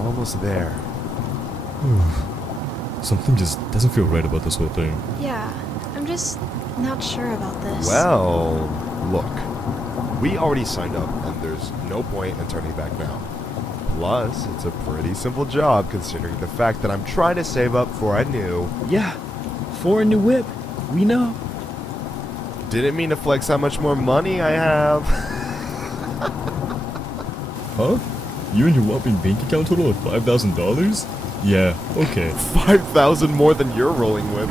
almost there. Something just doesn't feel right about this whole thing. Yeah, I'm just not sure about this. Well, look. We already signed up, and there's no point in turning back now. Plus, it's a pretty simple job considering the fact that I'm trying to save up for a new... Yeah, for a new whip. We know. Didn't mean to flex how much more money I have. Huh? You and your whopping bank account total of $5,000? Yeah, okay. 5,000 more than you're rolling with.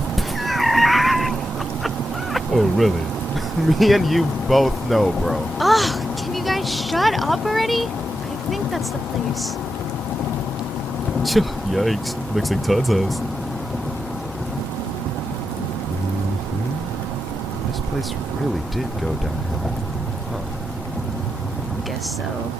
Oh, really? Me and you both know, bro. Ugh, can you guys shut up already? I think that's the place. Yikes. Looks like Todd's house. This place really did go downhill. Huh. Guess so.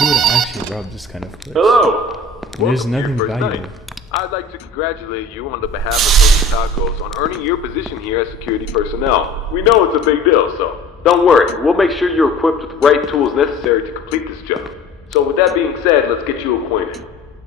Who would actually rob this kind of place? Hello! There's Welcome to your nothing first valuable. night. I'd like to congratulate you on the behalf of Tony Tacos on earning your position here as security personnel. We know it's a big deal, so don't worry. We'll make sure you're equipped with the right tools necessary to complete this job. So with that being said, let's get you acquainted.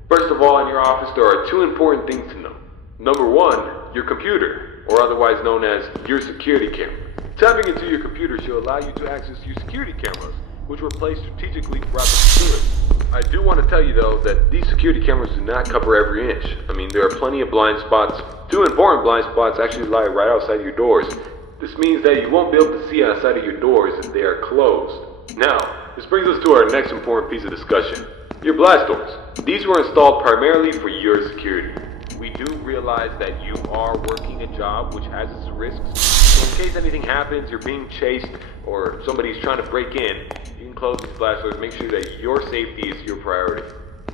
First of all, in your office there are two important things to know. Number one, your computer, or otherwise known as your security camera. Tapping into your computer should allow you to access your security cameras, which were placed strategically throughout the facility. I do want to tell you though that these security cameras do not cover every inch. I mean, there are plenty of blind spots. Two important blind spots actually lie right outside your doors. This means that you won't be able to see outside of your doors if they are closed. Now, this brings us to our next important piece of discussion. Your blast doors. These were installed primarily for your security. We do realize that you are working a job which has its risks. So in case anything happens, you're being chased, or somebody's trying to break in, you can close these blast doors, make sure that your safety is your priority.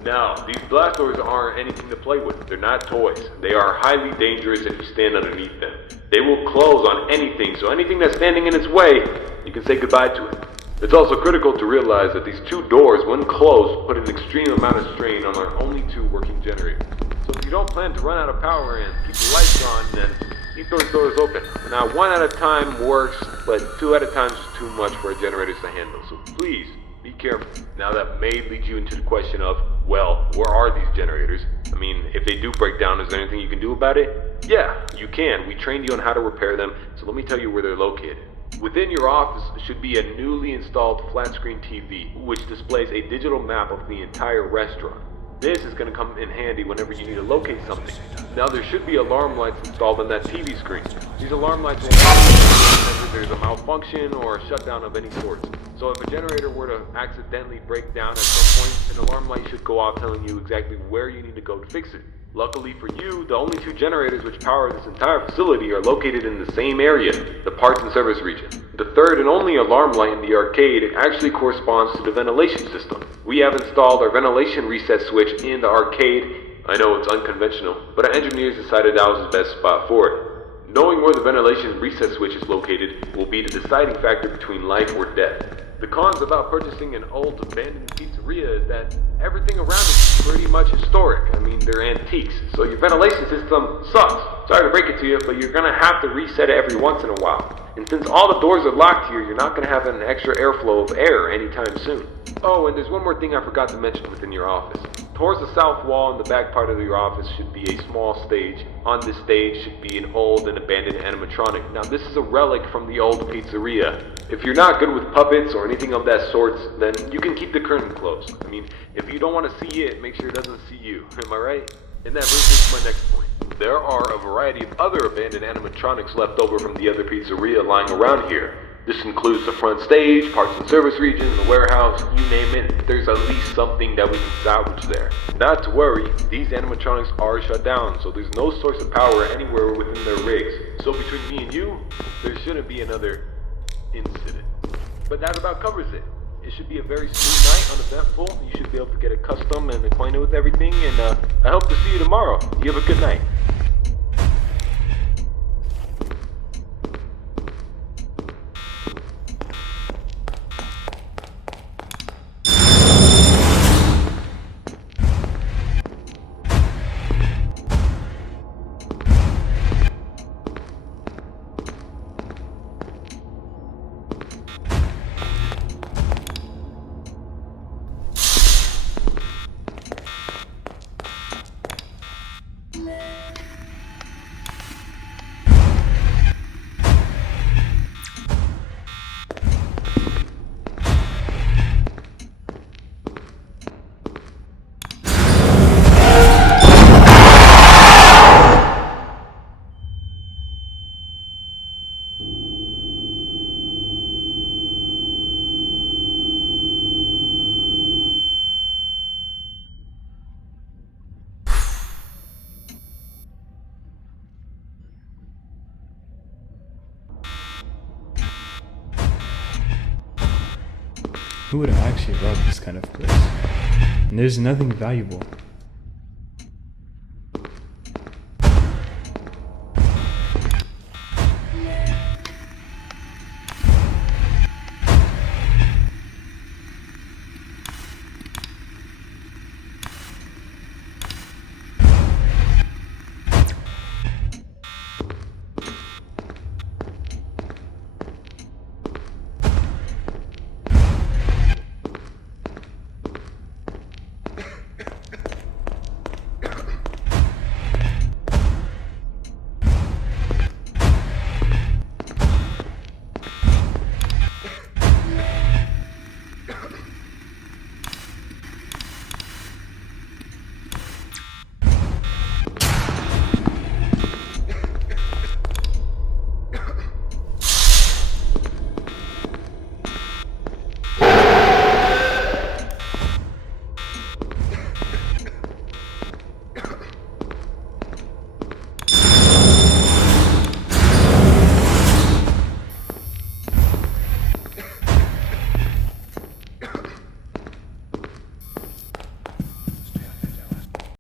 Now, these blast doors aren't anything to play with. They're not toys. They are highly dangerous if you stand underneath them. They will close on anything, so anything that's standing in its way, you can say goodbye to it. It's also critical to realize that these two doors, when closed, put an extreme amount of strain on our only two working generators. So if you don't plan to run out of power and keep the lights on, then keep those doors open. Now, one at a time works, but two at a time is too much for our generators to handle. So please, be careful. Now that may lead you into the question of, well, where are these generators? I mean, if they do break down, is there anything you can do about it? Yeah, you can. We trained you on how to repair them, so let me tell you where they're located. Within your office should be a newly installed flat screen TV, which displays a digital map of the entire restaurant. This is going to come in handy whenever you need to locate something. Now there should be alarm lights installed on that TV screen. These alarm lights will whenever there's a malfunction or a shutdown of any sort. So if a generator were to accidentally break down at some point, an alarm light should go off telling you exactly where you need to go to fix it. Luckily for you, the only two generators which power this entire facility are located in the same area, the parts and service region. The third and only alarm light in the arcade actually corresponds to the ventilation system. We have installed our ventilation reset switch in the arcade. I know it's unconventional, but our engineers decided that was the best spot for it. Knowing where the ventilation reset switch is located will be the deciding factor between life or death. The cons about purchasing an old abandoned pizzeria is that everything around it is pretty much historic. I mean, they're antiques, so your ventilation system sucks. Sorry to break it to you, but you're gonna have to reset it every once in a while. And since all the doors are locked here, you're not gonna have an extra airflow of air anytime soon. Oh, and there's one more thing I forgot to mention within your office. Towards the south wall in the back part of your office should be a small stage. On this stage should be an old and abandoned animatronic. Now this is a relic from the old pizzeria. If you're not good with puppets or anything of that sort, then you can keep the curtain closed. I mean, if you don't want to see it, make sure it doesn't see you. Am I right? And that brings me to my next point. There are a variety of other abandoned animatronics left over from the other pizzeria lying around here. This includes the front stage, parts and service region, the warehouse, you name it. There's at least something that we can salvage there. Not to worry, these animatronics are shut down, so there's no source of power anywhere within their rigs. So between me and you, there shouldn't be another incident. But that about covers it. It should be a very smooth night, uneventful. You should be able to get accustomed and acquainted with everything, and I hope to see you tomorrow. You have a good night. Who would actually rob this kind of place? And there's nothing valuable.